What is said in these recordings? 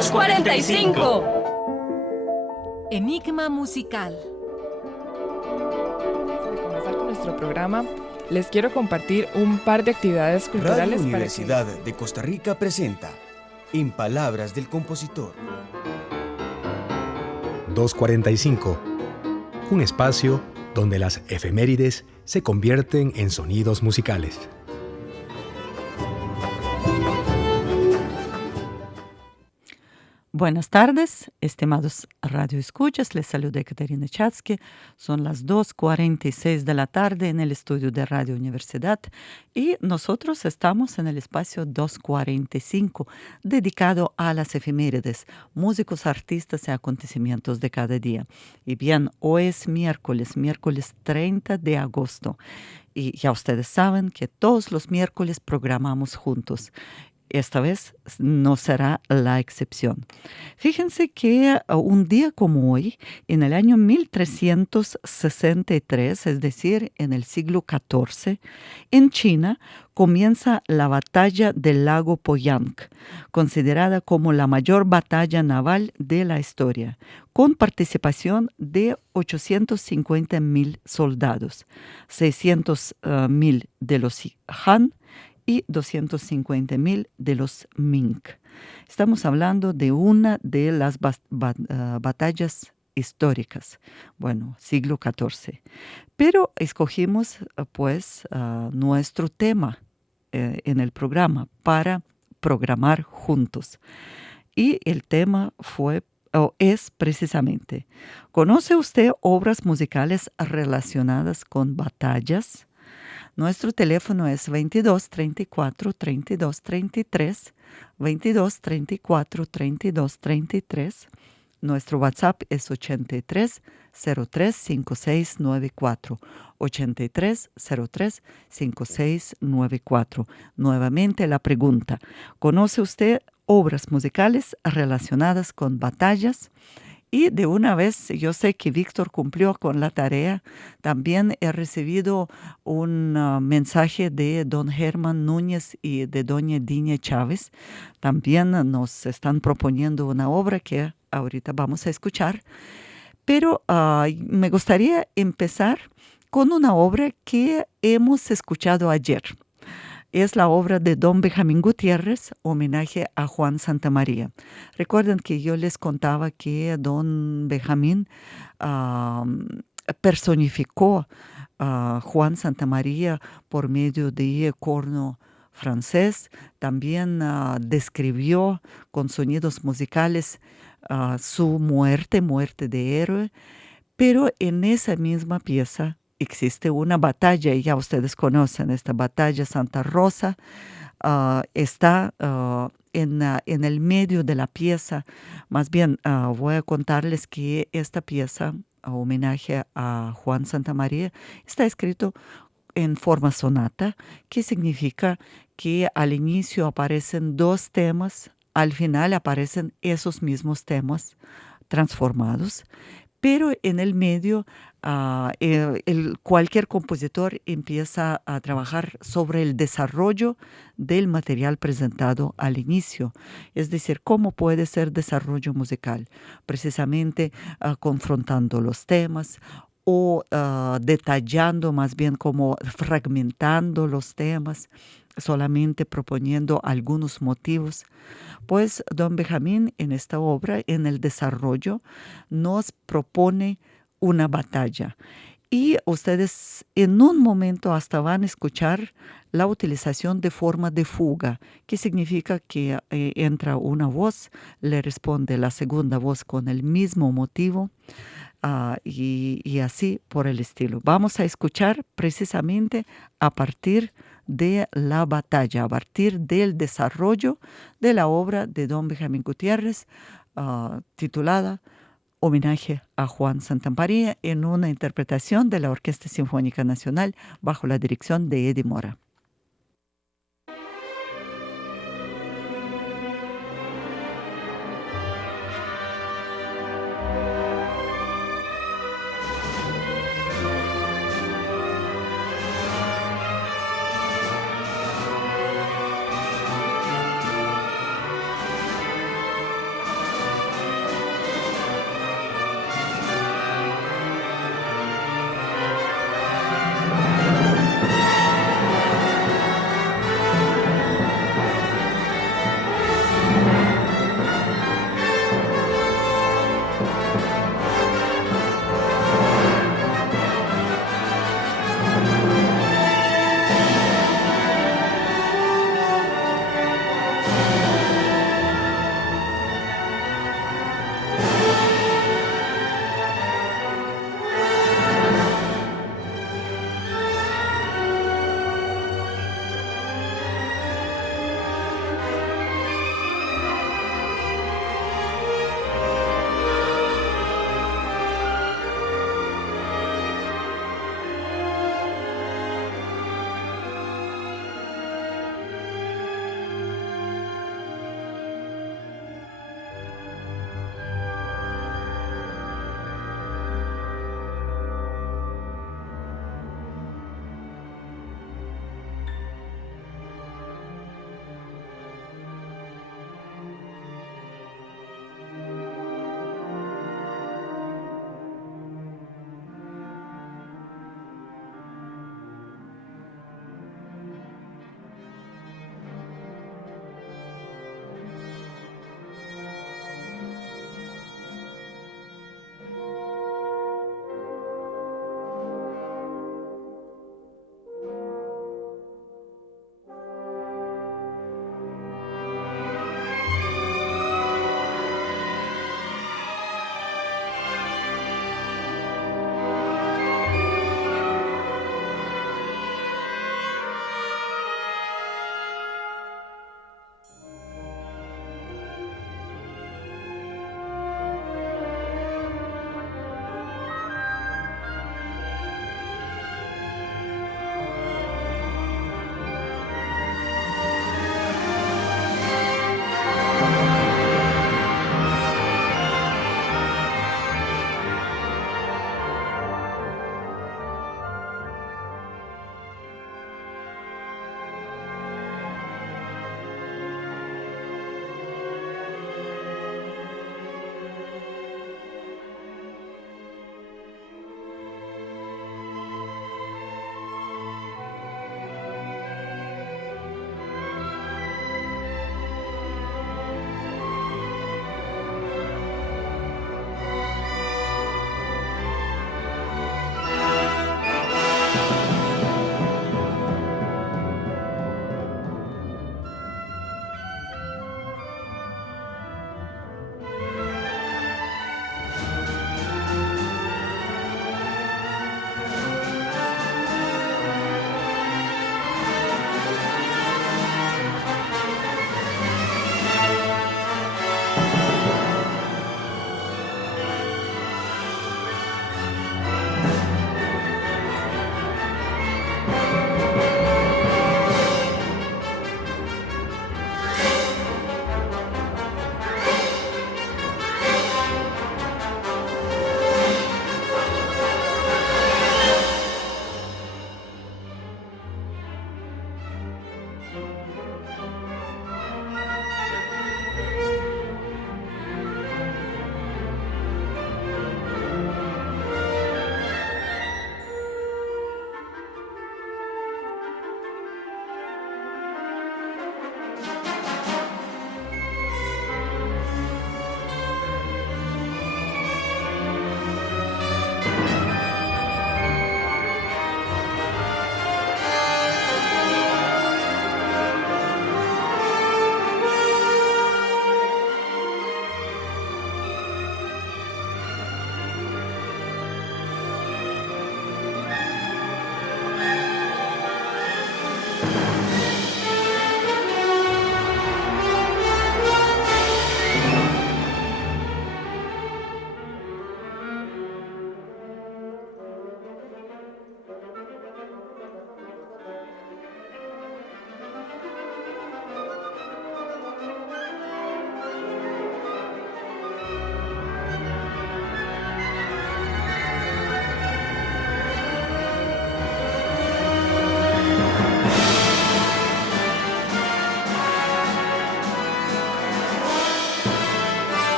2:45. Enigma musical. Antes de comenzar con nuestro programa, les quiero compartir un par de actividades culturales Radio Universidad de Costa Rica presenta En Palabras del Compositor. 2:45. Un espacio donde las efemérides se convierten en sonidos musicales. Buenas tardes, estimados radioescuchas. Les saluda Ekaterina Chatsky. Son las 2:46 de la tarde en el estudio de Radio Universidad y nosotros estamos en el espacio 2:45, dedicado a las efemérides, músicos, artistas y acontecimientos de cada día. Y bien, hoy es miércoles 30 de agosto. Y ya ustedes saben que todos los miércoles programamos juntos. Esta vez no será la excepción. Fíjense que un día como hoy, en el año 1363, es decir, en el siglo XIV, en China comienza la batalla del lago Poyang, considerada como la mayor batalla naval de la historia, con participación de 850,000 soldados, 600,000 de los Han y 250,000 de los Ming. Estamos hablando de una de las batallas históricas, siglo XIV. Pero escogimos, nuestro tema en el programa para programar juntos. Y el tema es precisamente, ¿conoce usted obras musicales relacionadas con batallas? Nuestro teléfono es 22 34 32 33, 22 34 32 33. Nuestro WhatsApp es 83 03 5694, 83 03 5694. Nuevamente la pregunta, ¿conoce usted obras musicales relacionadas con batallas? Y de una vez, yo sé que Víctor cumplió con la tarea. También he recibido un mensaje de don Germán Núñez y de doña Dinia Chávez. También nos están proponiendo una obra que ahorita vamos a escuchar. Pero me gustaría empezar con una obra que hemos escuchado ayer. Es la obra de don Benjamín Gutiérrez, homenaje a Juan Santamaría. Recuerden que yo les contaba que don Benjamín personificó a Juan Santamaría por medio de corno francés. También describió con sonidos musicales su muerte de héroe. Pero en esa misma pieza existe una batalla, y ya ustedes conocen esta batalla. Santa Rosa está en el medio de la pieza. Más bien, voy a contarles que esta pieza, homenaje a Juan Santamaría, está escrito en forma sonata, que significa que al inicio aparecen dos temas, al final aparecen esos mismos temas transformados, pero en el medio cualquier compositor empieza a trabajar sobre el desarrollo del material presentado al inicio. Es decir, ¿cómo puede ser desarrollo musical? Precisamente confrontando los temas o detallando, más bien como fragmentando los temas, solamente proponiendo algunos motivos. Pues don Benjamín en esta obra, en el desarrollo, nos propone una batalla. Y ustedes en un momento hasta van a escuchar la utilización de forma de fuga, que significa que entra una voz, le responde la segunda voz con el mismo motivo, y así por el estilo. Vamos a escuchar precisamente a partir de la batalla, a partir del desarrollo de la obra de don Benjamín Gutiérrez, titulada Homenaje a Juan Santamaría, en una interpretación de la Orquesta Sinfónica Nacional bajo la dirección de Eddie Mora.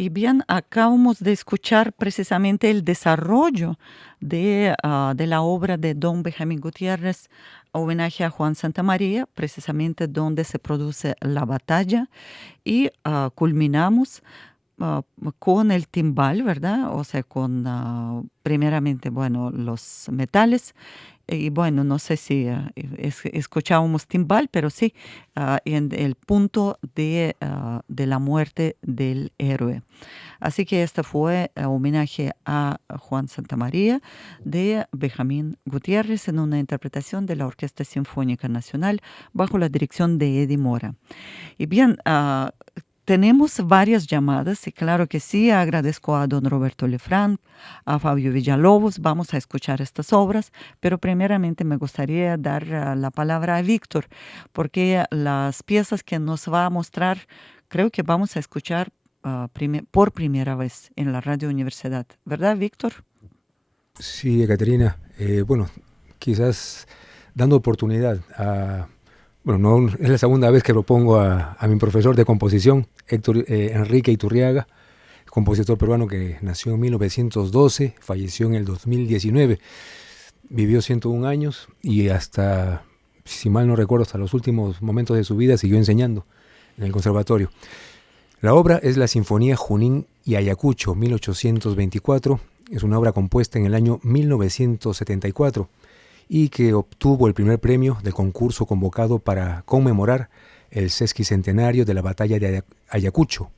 Y bien, acabamos de escuchar precisamente el desarrollo de la obra de don Benjamín Gutiérrez, homenaje a Juan Santamaría, precisamente donde se produce la batalla, y culminamos con el timbal, ¿verdad? O sea, con primeramente, bueno, los metales. Y bueno, no sé si escuchábamos timbal, pero sí, en el punto de la muerte del héroe. Así que este fue homenaje a Juan Santamaría de Benjamín Gutiérrez en una interpretación de la Orquesta Sinfónica Nacional bajo la dirección de Eddie Mora. Y bien, tenemos varias llamadas y claro que sí, agradezco a don Roberto Lefranc, a Fabio Villalobos, vamos a escuchar estas obras, pero primeramente me gustaría dar la palabra a Víctor, porque las piezas que nos va a mostrar creo que vamos a escuchar por primera vez en la Radio Universidad, ¿verdad, Víctor? Sí, Ekaterina, bueno, quizás dando oportunidad a... Bueno, no es la segunda vez que propongo a mi profesor de composición, Héctor Enrique Iturriaga, compositor peruano que nació en 1912, falleció en el 2019, vivió 101 años y hasta, si mal no recuerdo, hasta los últimos momentos de su vida siguió enseñando en el conservatorio. La obra es la Sinfonía Junín y Ayacucho, 1824, es una obra compuesta en el año 1974, y que obtuvo el primer premio del concurso convocado para conmemorar el sesquicentenario de la batalla de Ayacucho,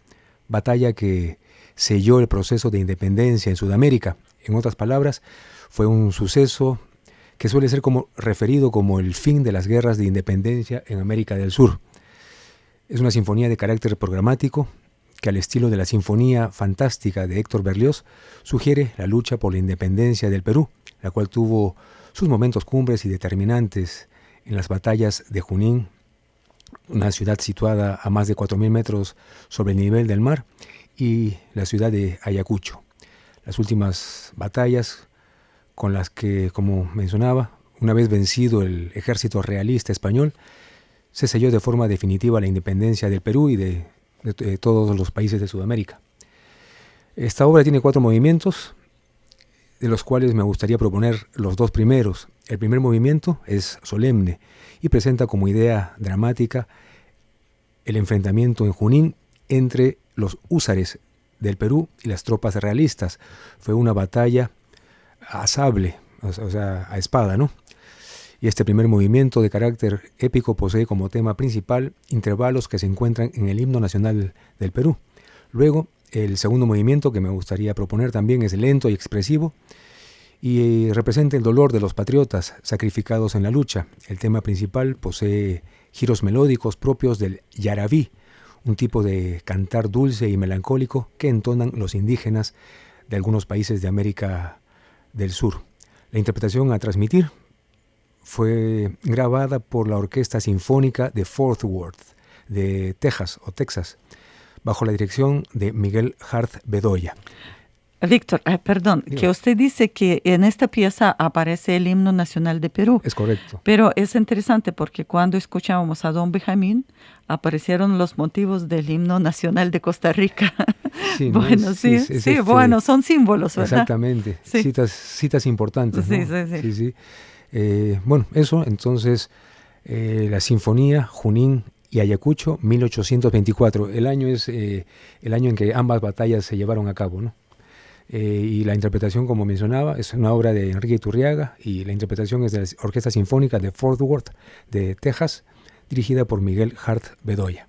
batalla que selló el proceso de independencia en Sudamérica. En otras palabras, fue un suceso que suele ser referido como el fin de las guerras de independencia en América del Sur. Es una sinfonía de carácter programático que, al estilo de la Sinfonía Fantástica de Héctor Berlioz, sugiere la lucha por la independencia del Perú, la cual tuvo sus momentos cumbres y determinantes en las batallas de Junín, una ciudad situada a más de 4.000 metros sobre el nivel del mar, y la ciudad de Ayacucho. Las últimas batallas con las que, como mencionaba, una vez vencido el ejército realista español, se selló de forma definitiva la independencia del Perú y de todos los países de Sudamérica. Esta obra tiene 4 movimientos, de los cuales me gustaría proponer los 2 primeros. El primer movimiento es solemne y presenta como idea dramática el enfrentamiento en Junín entre los húsares del Perú y las tropas realistas. Fue una batalla a sable, o sea, a espada, ¿no? Y este primer movimiento de carácter épico posee como tema principal intervalos que se encuentran en el himno nacional del Perú. Luego, el segundo movimiento que me gustaría proponer también es lento y expresivo y representa el dolor de los patriotas sacrificados en la lucha. El tema principal posee giros melódicos propios del yarabí, un tipo de cantar dulce y melancólico que entonan los indígenas de algunos países de América del Sur. La interpretación a transmitir fue grabada por la Orquesta Sinfónica de Fort Worth, de Texas, bajo la dirección de Miguel Hart Bedoya. Víctor, perdón, que usted dice que en esta pieza aparece el himno nacional de Perú. Es correcto. Pero es interesante porque cuando escuchábamos a don Benjamín, aparecieron los motivos del himno nacional de Costa Rica. Sí, bueno, ¿no? sí, bueno, son símbolos, ¿verdad? Exactamente, sí. citas importantes, ¿no? Sí. Bueno, eso, entonces, la Sinfonía Junín y Ayacucho, 1824. El año es el año en que ambas batallas se llevaron a cabo, ¿no? Y la interpretación, como mencionaba, es una obra de Enrique Iturriaga y la interpretación es de la Orquesta Sinfónica de Fort Worth, de Texas, dirigida por Miguel Hart Bedoya.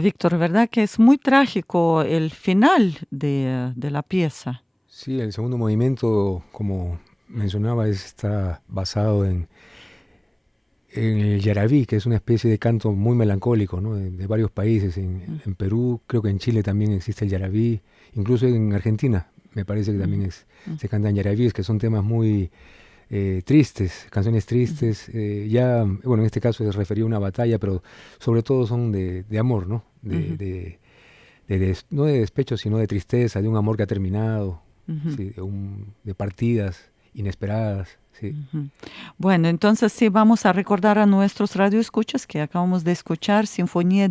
Víctor, ¿verdad que es muy trágico el final de la pieza? Sí, el segundo movimiento, como mencionaba, está basado en el yarabí, que es una especie de canto muy melancólico, ¿no? De varios países. En Perú, creo que en Chile también existe el yarabí, incluso en Argentina me parece que también se cantan yarabíes, que son temas muy tristes, canciones tristes. Ya, bueno, en este caso se refería a una batalla, pero sobre todo son de amor, ¿no? No de despecho, sino de tristeza, de un amor que ha terminado, sí, de partidas inesperadas. Sí. Bueno, entonces sí vamos a recordar a nuestros radioescuchas que acabamos de escuchar Sinfonía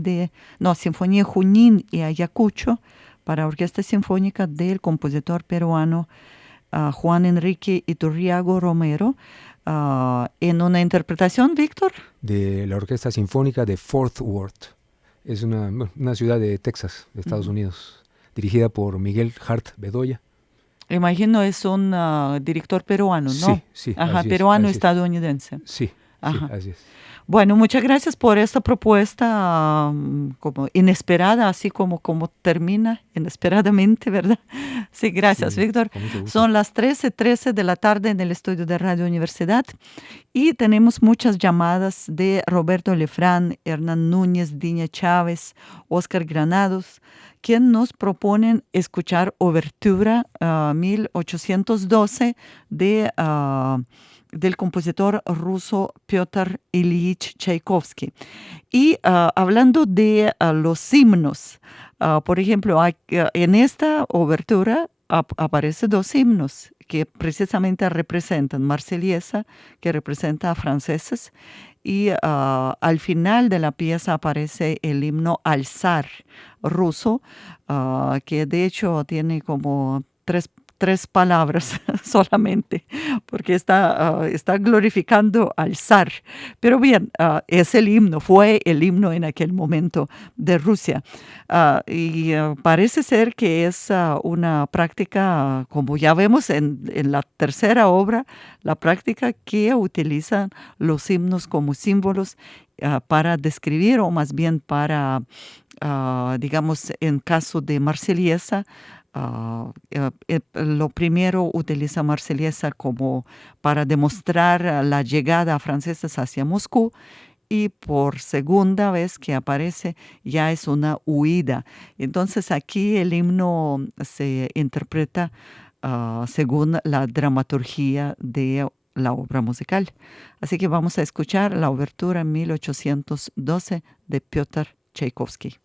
Junín y Ayacucho para orquesta sinfónica del compositor peruano Juan Enrique Iturriago Romero, en una interpretación, Víctor. De la Orquesta Sinfónica de Fort Worth. Es una ciudad de Texas, de Estados Unidos, dirigida por Miguel Hart Bedoya. Imagino es un director peruano, ¿no? Sí, sí. Ajá, así peruano es. estadounidense. Sí, Ajá. sí, así es. Bueno, muchas gracias por esta propuesta como inesperada, así como termina inesperadamente, ¿verdad? Sí, gracias, Sí, Víctor. con mucho gusto. Son las 13:13 de la tarde en el estudio de Radio Universidad y tenemos muchas llamadas de Roberto Lefrán, Hernán Núñez, Diña Chávez, Oscar Granados, quien nos proponen escuchar Obertura 1812 del compositor ruso Piotr Ilyich Tchaikovsky. Y hablando de los himnos, por ejemplo, en esta obertura aparecen dos himnos que precisamente representan Marsellesa, que representa a franceses, y al final de la pieza aparece el himno al zar ruso, que de hecho tiene como tres palabras solamente, porque está glorificando al zar. Pero bien, es el himno, fue el himno en aquel momento de Rusia. Y parece ser que es una práctica, como ya vemos en la tercera obra, la práctica que utilizan los himnos como símbolos para describir, o más bien para, digamos, en caso de Marsellesa, lo primero utiliza Marsellesa como para demostrar la llegada a franceses hacia Moscú, y por segunda vez que aparece ya es una huida. Entonces aquí el himno se interpreta según la dramaturgia de la obra musical. Así que vamos a escuchar la obertura 1812 de Piotr Tchaikovsky.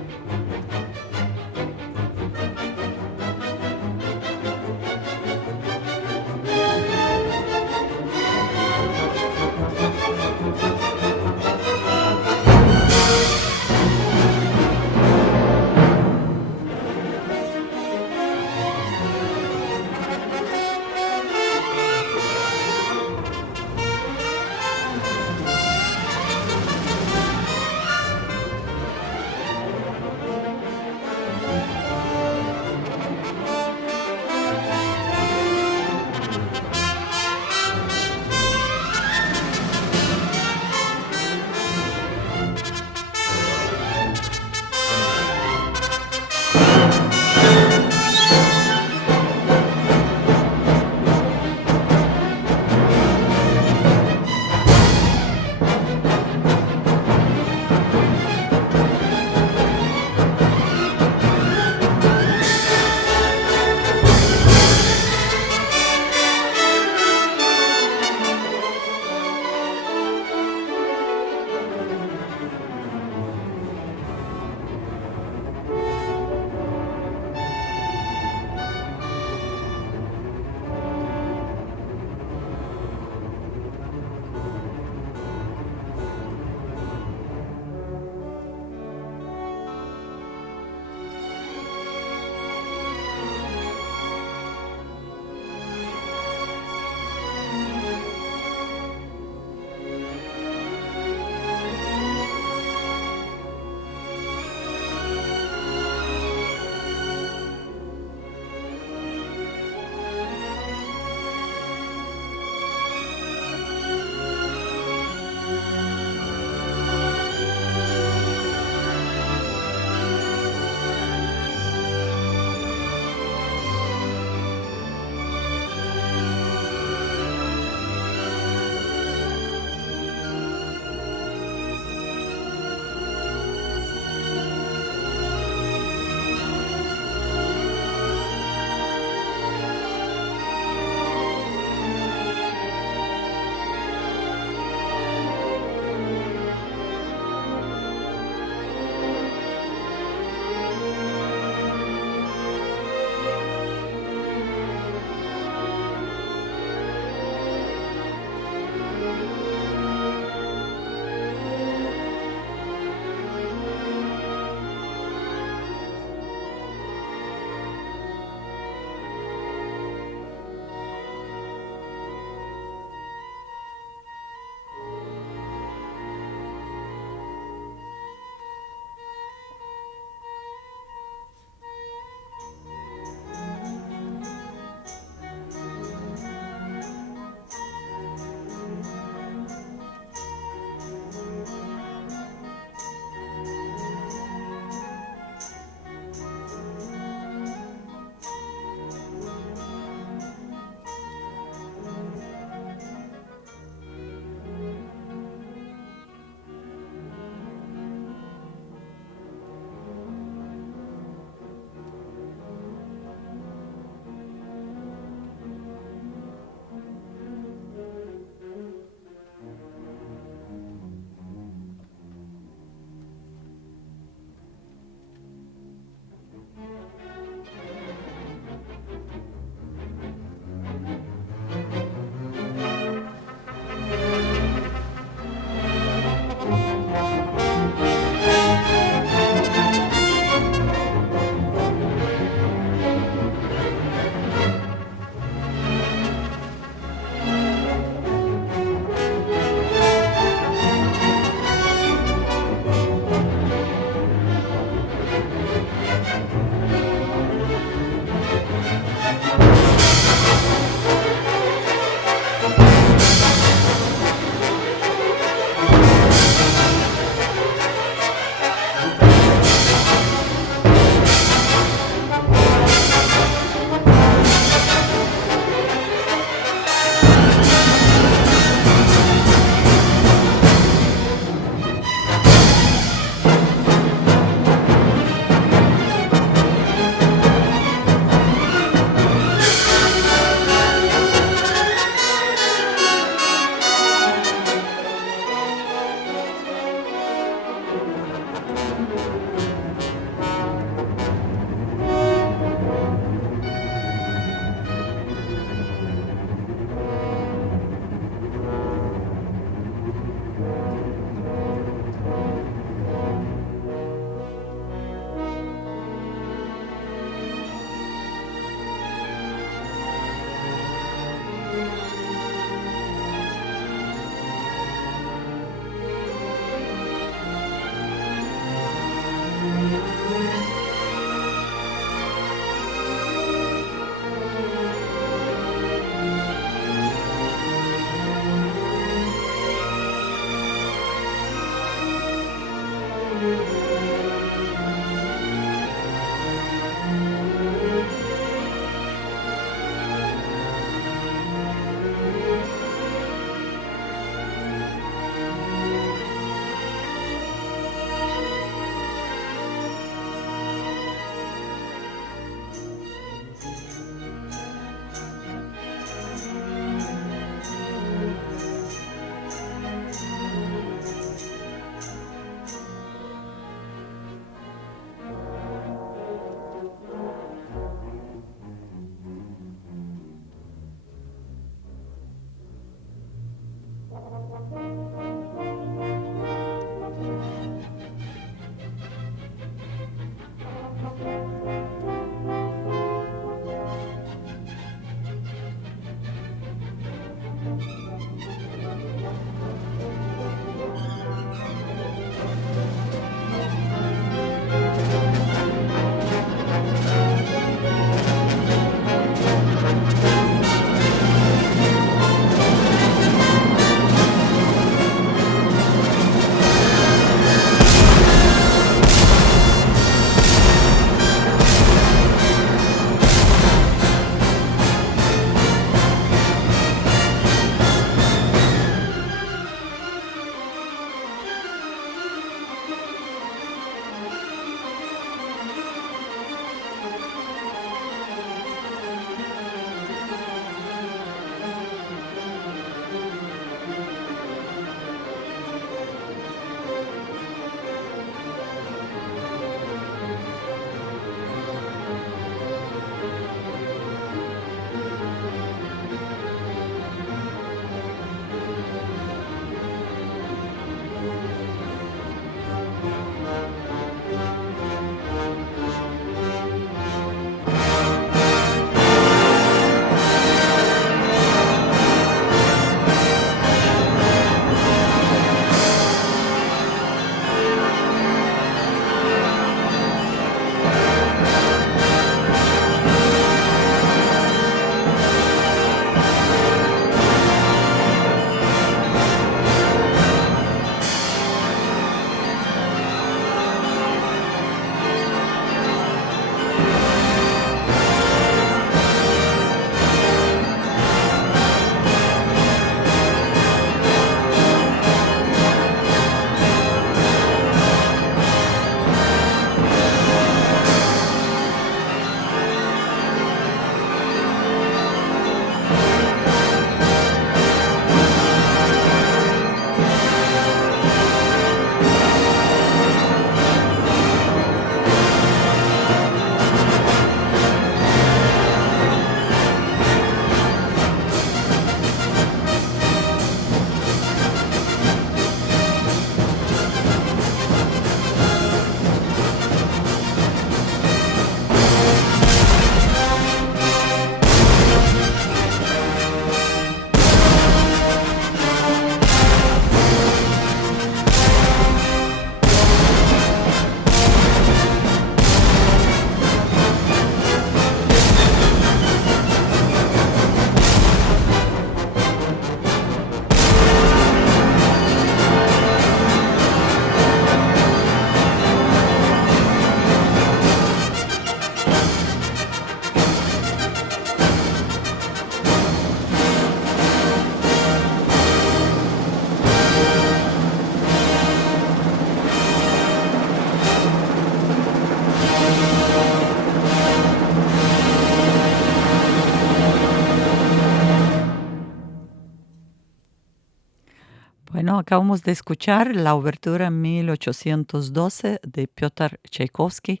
Bueno, acabamos de escuchar la obertura 1812 de Piotr Tchaikovsky,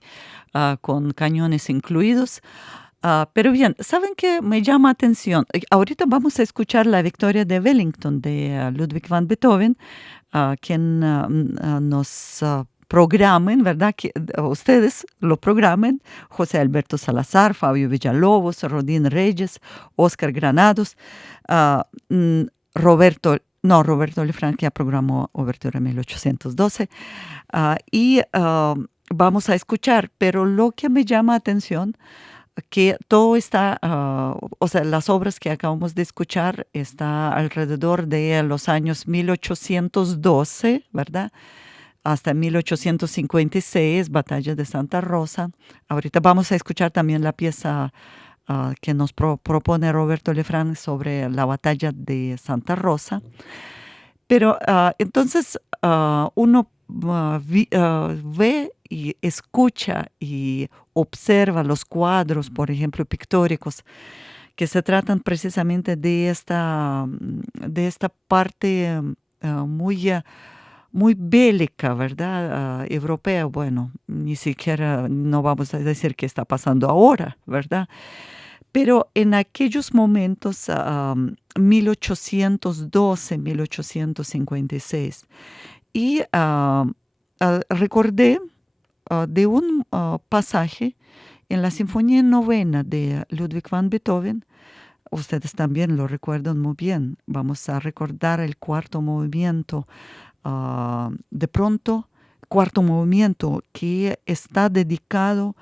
con cañones incluidos. Pero bien, ¿saben qué me llama atención? Ahorita vamos a escuchar la Victoria de Wellington de Ludwig van Beethoven, quien nos programen, ¿verdad? Que ustedes lo programen. José Alberto Salazar, Fabio Villalobos, Rodín Reyes, Oscar Granados, Roberto Lefranc ya programó Obertura 1812. Vamos a escuchar, pero lo que me llama atención que todo está, o sea, las obras que acabamos de escuchar está alrededor de los años 1812, ¿verdad? Hasta 1856, Batalla de Santa Rosa. Ahorita vamos a escuchar también la pieza que nos propone Roberto Lefranc sobre la Batalla de Santa Rosa. Pero entonces uno ve y escucha y observa los cuadros, por ejemplo, pictóricos, que se tratan precisamente de esta parte muy bélica, ¿verdad? Europea. Bueno, ni siquiera no vamos a decir qué está pasando ahora, ¿verdad? Pero en aquellos momentos, 1812, 1856, y recordé de un pasaje en la Sinfonía Novena de Ludwig van Beethoven. Ustedes también lo recuerdan muy bien. Vamos a recordar el cuarto movimiento. De pronto, cuarto movimiento que está dedicado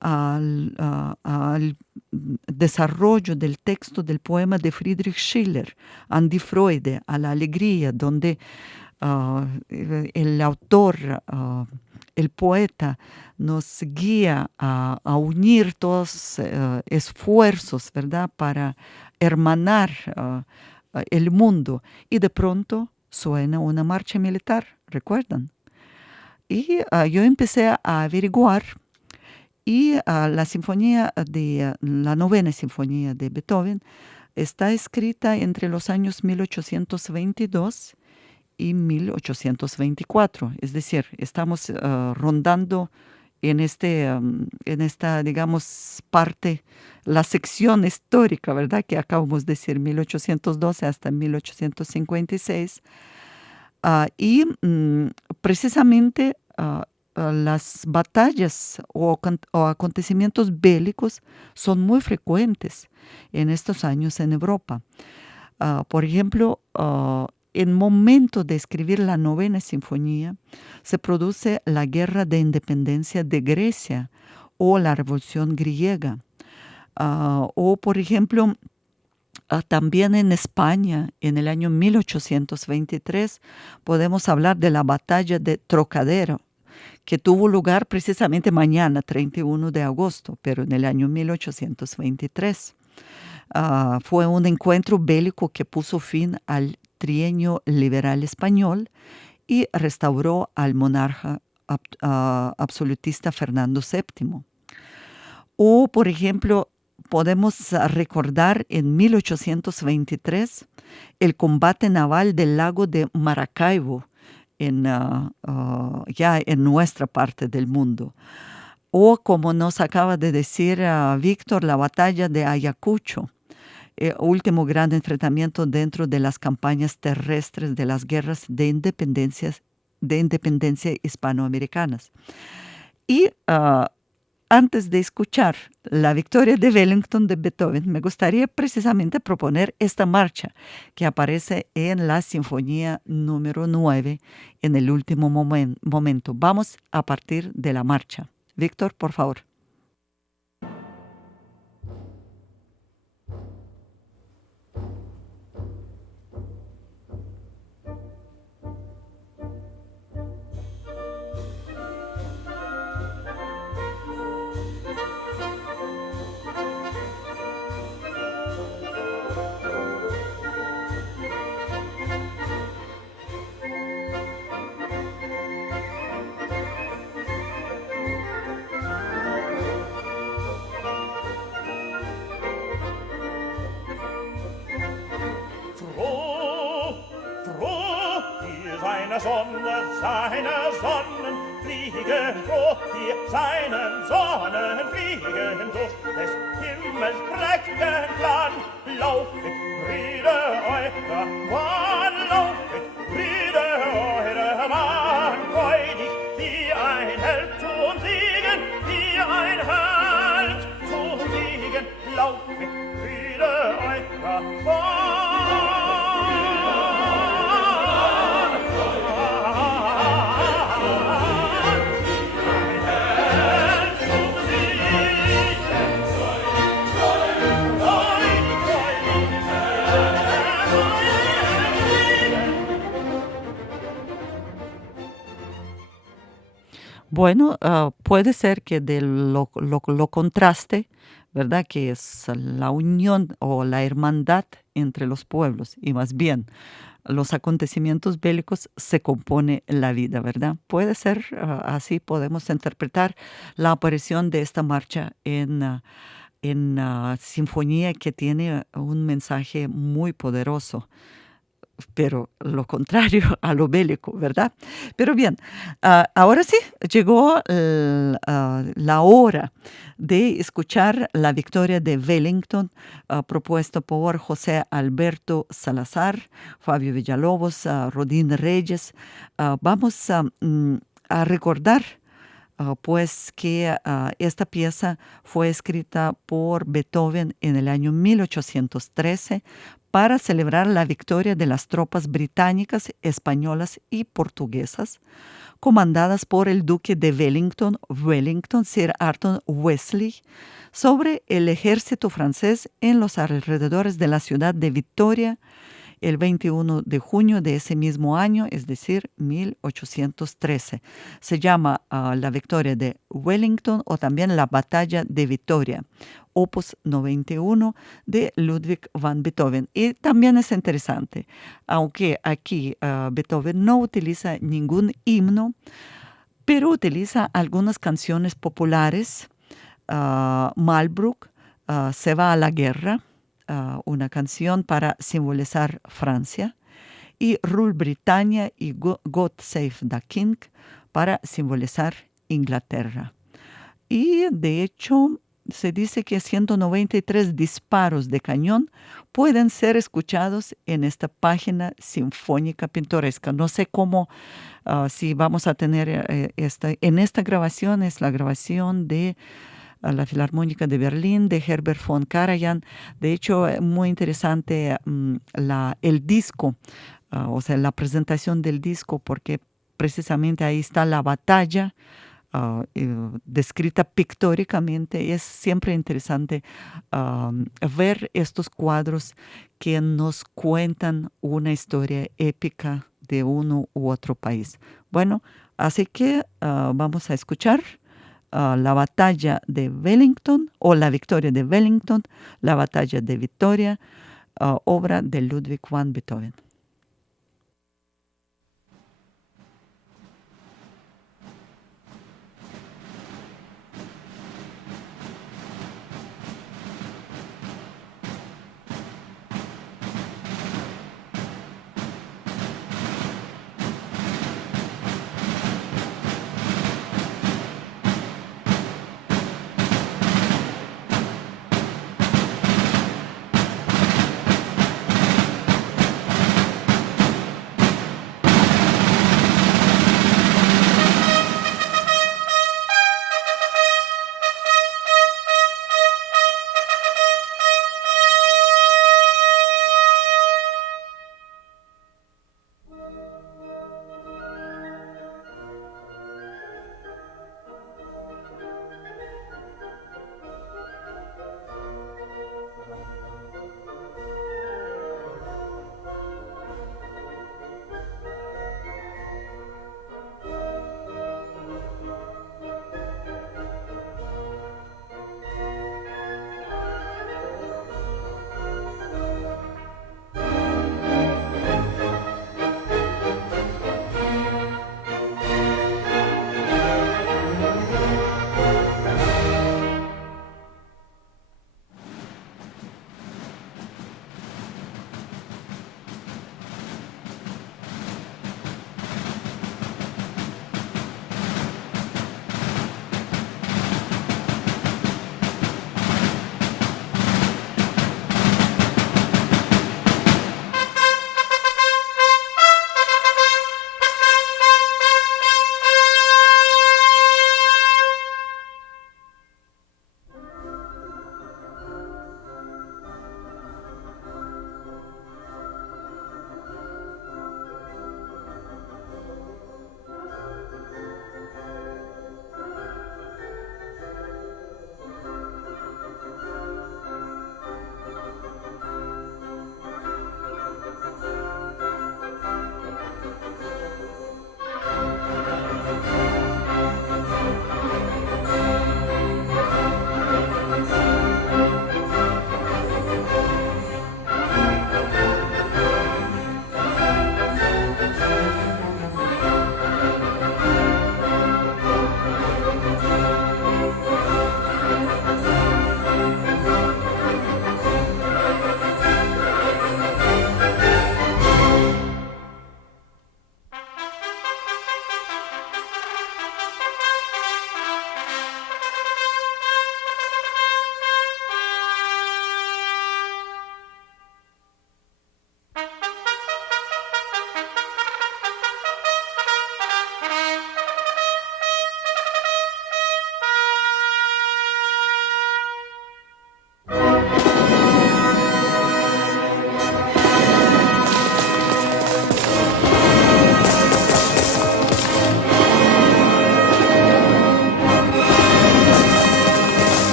al desarrollo del texto del poema de Friedrich Schiller, An die Freude, a la alegría, donde el autor, el poeta, nos guía a unir todos esfuerzos, ¿verdad?, para hermanar el mundo. Y de pronto suena una marcha militar, ¿recuerdan? Y yo empecé a averiguar, y la novena sinfonía de Beethoven está escrita entre los años 1822 y 1824. Es decir, estamos rondando en esta, digamos, parte, la sección histórica, ¿verdad?, que acabamos de decir, 1812 hasta 1856. Precisamente las batallas o acontecimientos bélicos son muy frecuentes en estos años en Europa. Por ejemplo, en momento de escribir la novena sinfonía, se produce la guerra de independencia de Grecia o la revolución griega. O, por ejemplo, también en España, en el año 1823, podemos hablar de la batalla de Trocadero, que tuvo lugar precisamente mañana, 31 de agosto, pero en el año 1823. Fue un encuentro bélico que puso fin al trienio liberal español y restauró al monarca absolutista Fernando VII. O, por ejemplo, podemos recordar en 1823 el combate naval del lago de Maracaibo, ya en nuestra parte del mundo. O, como nos acaba de decir Víctor, la batalla de Ayacucho, último gran enfrentamiento dentro de las campañas terrestres de las guerras de independencia hispanoamericanas. Y antes de escuchar la Victoria de Wellington de Beethoven, me gustaría precisamente proponer esta marcha que aparece en la Sinfonía número 9 en el último momento. Vamos a partir de la marcha. Víctor, por favor. seiner Sonnen fliegen froh, die seinen Sonnen fliegen durch des Himmels prächtigen Plan. Laufet, Brüder, eure Mann, laufet, Brüder, eure Mann, freudig, wie ein Held zum Siegen, wie ein Held zum Siegen, laufet, Brüder, eure Mann. Bueno, puede ser que de lo contraste, ¿verdad? Que es la unión o la hermandad entre los pueblos y más bien los acontecimientos bélicos se compone la vida, ¿verdad? Puede ser así, podemos interpretar la aparición de esta marcha en sinfonía que tiene un mensaje muy poderoso, pero lo contrario a lo bélico, ¿verdad? Pero bien, ahora sí, llegó la hora de escuchar la victoria de Wellington, propuesto por José Alberto Salazar, Fabio Villalobos, Rodín Reyes. Vamos a recordar pues que esta pieza fue escrita por Beethoven en el año 1813 para celebrar la victoria de las tropas británicas, españolas y portuguesas, comandadas por el duque de Wellington, Sir Arthur Wesley, sobre el ejército francés en los alrededores de la ciudad de Victoria, el 21 de junio de ese mismo año, es decir, 1813. Se llama la victoria de Wellington o también la batalla de Victoria, opus 91 de Ludwig van Beethoven. Y también es interesante, aunque aquí Beethoven no utiliza ningún himno, pero utiliza algunas canciones populares. Malbrook, Se va a la guerra, una canción para simbolizar Francia, y Rule Britannia y God Save the King para simbolizar Inglaterra. Y de hecho se dice que 193 disparos de cañón pueden ser escuchados en esta página sinfónica pintoresca. No sé cómo, si vamos a tener en esta grabación, es la grabación de la Filarmónica de Berlín, de Herbert von Karajan. De hecho, muy interesante el disco, o sea, la presentación del disco, porque precisamente ahí está la batalla descrita pictóricamente. Es siempre interesante ver estos cuadros que nos cuentan una historia épica de uno u otro país. Bueno, así que vamos a escuchar la batalla de Wellington o la victoria de Wellington, la batalla de Victoria, obra de Ludwig van Beethoven.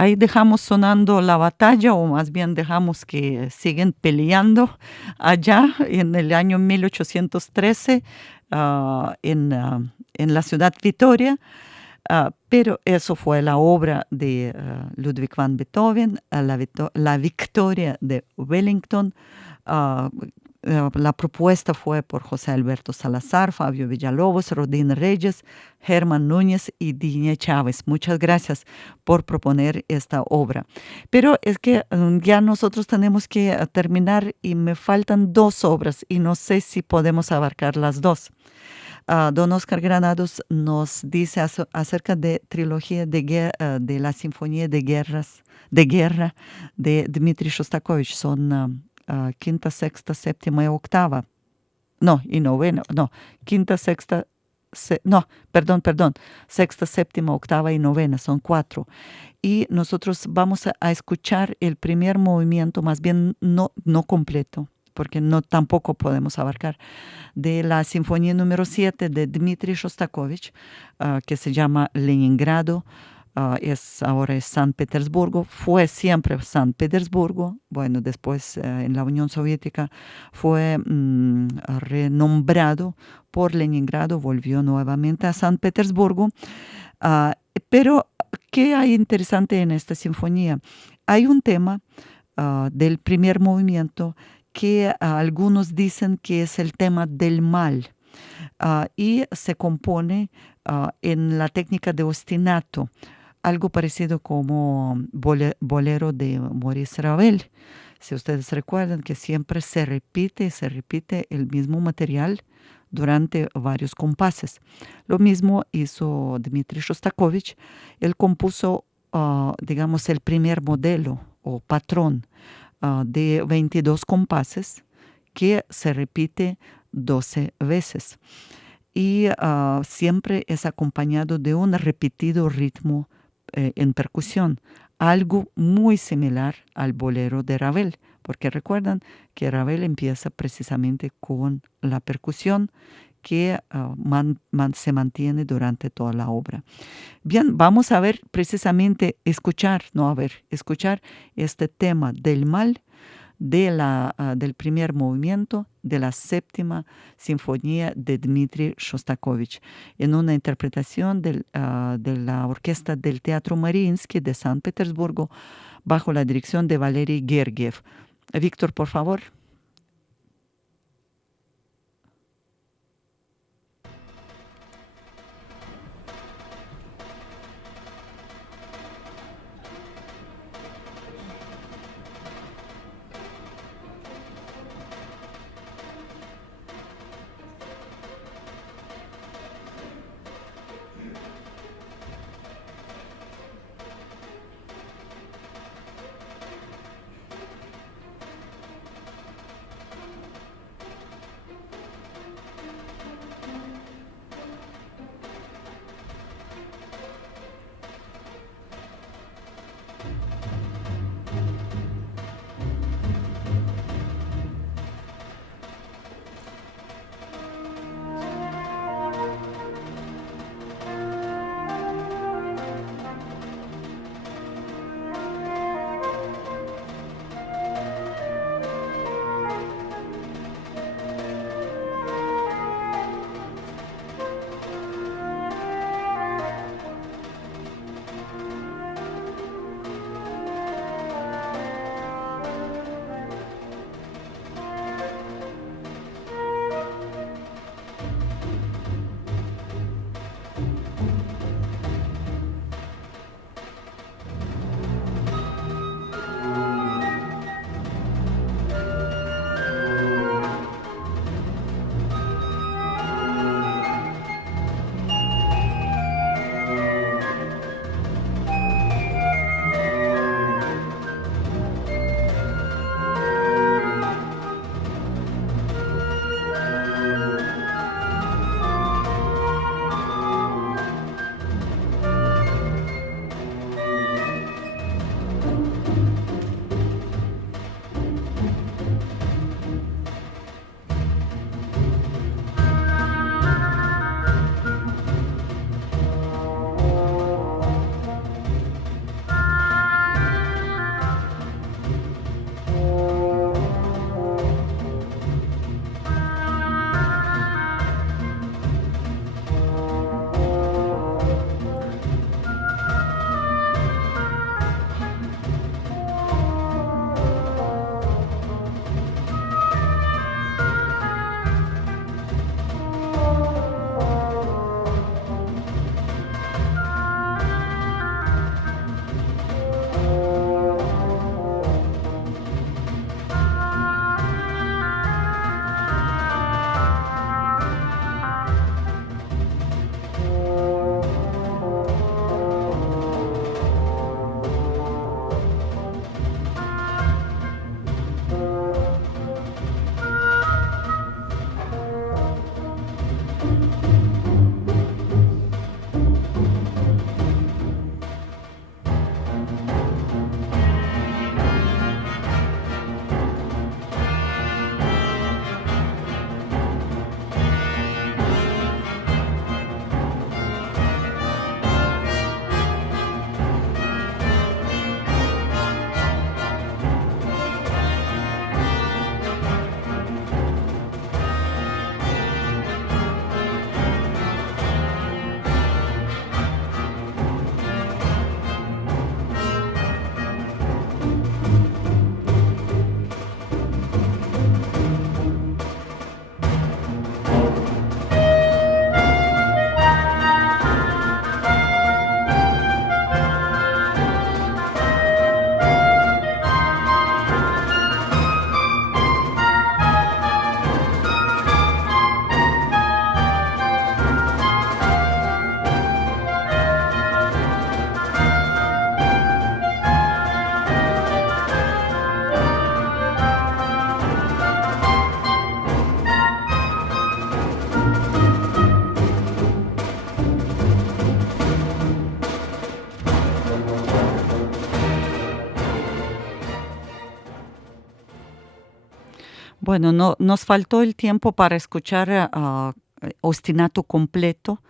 Ahí dejamos sonando la batalla, o más bien dejamos que siguen peleando allá en el año 1813 en la ciudad Vitoria. Pero eso fue la obra de Ludwig van Beethoven, la victoria de Wellington. La propuesta fue por José Alberto Salazar, Fabio Villalobos, Rodín Reyes, Germán Núñez y Digne Chávez. Muchas gracias por proponer esta obra. Pero es que ya nosotros tenemos que terminar y me faltan 2 obras y no sé si podemos abarcar las 2. Don Oscar Granados nos dice acerca de trilogía de la Sinfonía de Guerra de Dmitri Shostakovich. Son quinta, sexta, séptima y octava. No, y novena. No, quinta, sexta, perdón. Sexta, séptima, octava y novena. Son 4. Y nosotros vamos a escuchar el primer movimiento, más bien no completo, porque tampoco podemos abarcar, de la Sinfonía número 7 de Dmitri Shostakovich, que se llama Leningrado. Ahora es San Petersburgo, fue siempre San Petersburgo. Bueno, después en la Unión Soviética fue renombrado por Leningrado, volvió nuevamente a San Petersburgo. Pero, ¿qué hay interesante en esta sinfonía? Hay un tema del primer movimiento que algunos dicen que es el tema del mal, y se compone en la técnica de ostinato, algo parecido como bolero de Maurice Ravel. Si ustedes recuerdan que siempre se repite el mismo material durante varios compases. Lo mismo hizo Dmitri Shostakovich. Él compuso, digamos, el primer modelo o patrón de 22 compases que se repite 12 veces. Y siempre es acompañado de un repetido ritmo en percusión, algo muy similar al bolero de Ravel, porque recuerdan que Ravel empieza precisamente con la percusión que se mantiene durante toda la obra. Bien, vamos a ver precisamente, escuchar este tema del mal del primer movimiento de la séptima sinfonía de Dmitri Shostakovich, en una interpretación de la orquesta del Teatro Mariinsky de San Petersburgo, bajo la dirección de Valery Gergiev. Víctor, por favor. Bueno, no, nos faltó el tiempo para escuchar ostinato completo,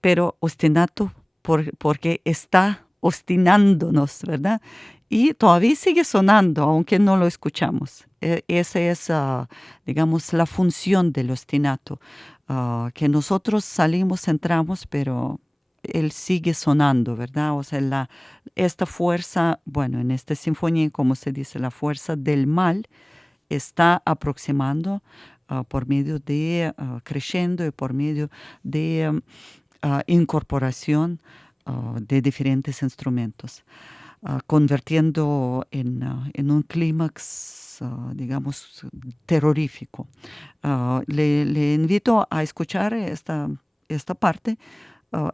pero ostinato porque está obstinándonos, ¿verdad? Y todavía sigue sonando, aunque no lo escuchamos. Esa es, digamos, la función del ostinato, que nosotros salimos, entramos, pero él sigue sonando, ¿verdad? O sea, esta fuerza, bueno, en esta sinfonía, como se dice, la fuerza del mal está aproximando por medio de crescendo y por medio de incorporación de diferentes instrumentos, convirtiendo en un clímax, digamos, terrorífico. Le invito a escuchar esta parte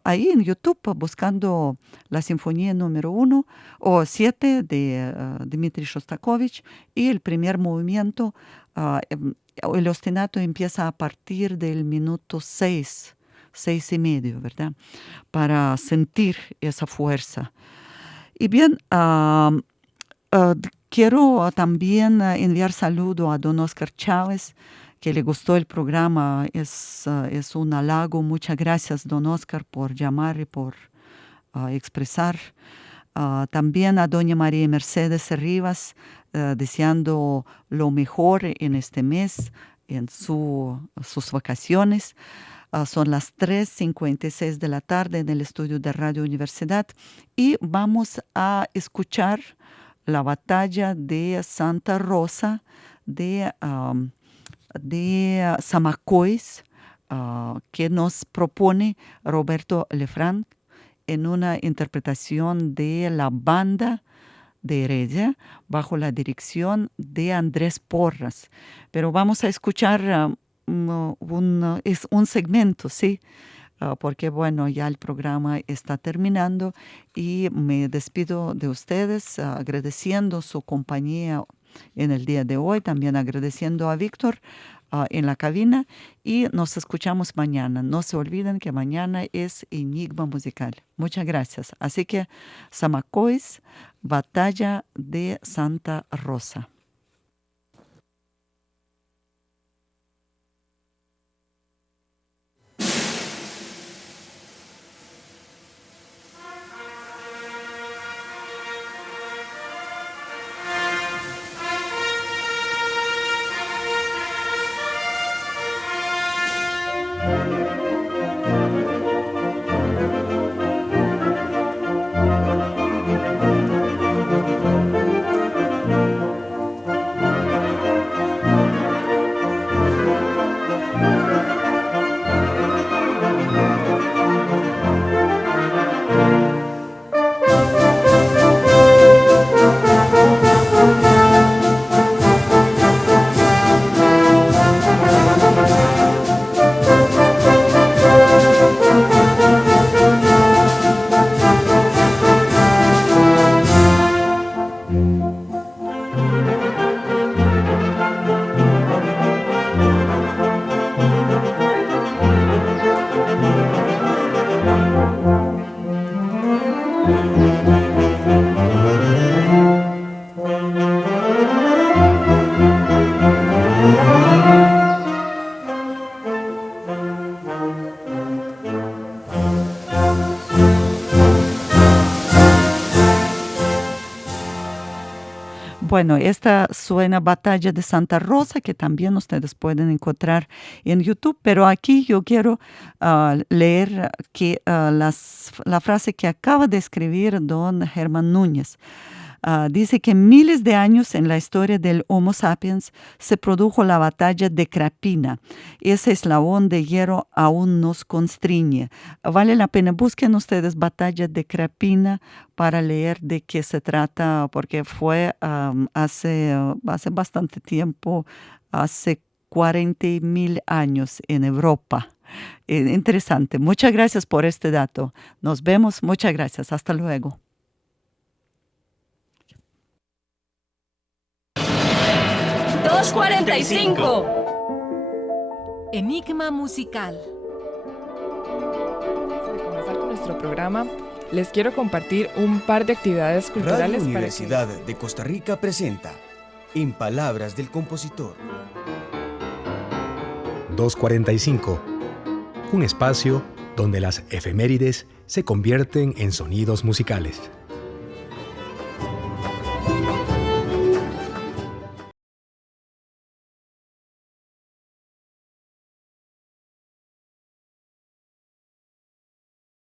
ahí en YouTube, buscando la Sinfonía número 1 o 7 de Dmitri Shostakovich, y el primer movimiento, el ostinato empieza a partir del minuto 6 y medio, ¿verdad? Para sentir esa fuerza. Y bien, quiero también enviar saludo a don Oscar Chávez, que le gustó el programa. Es un halago. Muchas gracias, don Oscar, por llamar y por expresar. También a doña María Mercedes Rivas, deseando lo mejor en este mes, en sus vacaciones. Son las 3:56 de la tarde en el estudio de Radio Universidad y vamos a escuchar la batalla de Santa Rosa de Zamacois, que nos propone Roberto Lefranc en una interpretación de la banda de Heredia bajo la dirección de Andrés Porras. Pero vamos a escuchar es un segmento, ¿sí? Porque bueno, ya el programa está terminando y me despido de ustedes agradeciendo su compañía en el día de hoy, también agradeciendo a Víctor en la cabina, y nos escuchamos mañana. No se olviden que mañana es Enigma Musical. Muchas gracias. Así que Zamacois, Batalla de Santa Rosa. Bueno, esta suena Batalla de Santa Rosa, que también ustedes pueden encontrar en YouTube, pero aquí yo quiero leer la frase que acaba de escribir don Germán Núñez. Dice que miles de años en la historia del Homo sapiens se produjo la batalla de Krapina. Ese eslabón de hierro aún nos constriñe. Vale la pena, busquen ustedes Batalla de Krapina para leer de qué se trata, porque fue hace bastante tiempo, hace 40,000 años en Europa. Interesante. Muchas gracias por este dato. Nos vemos. Muchas gracias. Hasta luego. 2:45. Enigma musical. Antes de comenzar con nuestro programa, les quiero compartir un par de actividades Radio culturales Universidad de Costa Rica presenta En Palabras del Compositor. 245. Un espacio donde las efemérides se convierten en sonidos musicales.